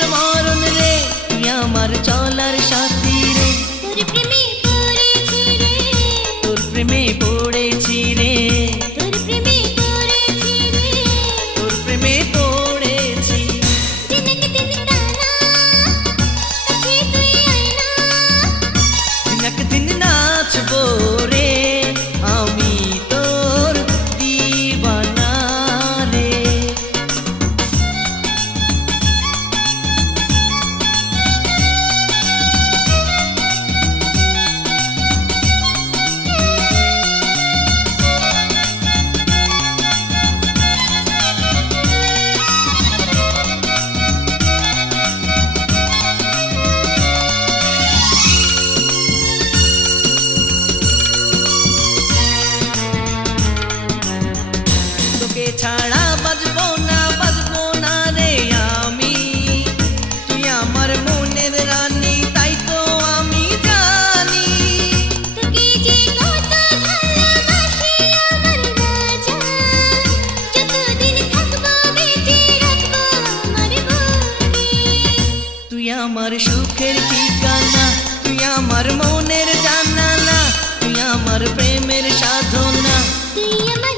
জীবন মরণ রে, তুই আমার চলার সাথী রে। তোর প্রেমে পড়েছি রে, তোর প্রেমে পড়েছি রে, তোর প্রেমে পড়েছি। দিনকে দিন টানা কাছে তুই আয় না, দিনকে দিন নাচবো রে, আমি তোর দিওয়ানা রে। তোকে ছাড়া বাজবো না রে আমি, তুই আমার মনের রানী তাই তো আমি জানি। তোকে যে কত ভালোবাসি আমার রাজা, যতদিন থাকবো বেঁচে রাখবো আমার বুকে। তুই আমার সুখের ঠিকানা, তুই আমার মনের জানালা, তুই আমার প্রেমের সাধনা। তুই আমার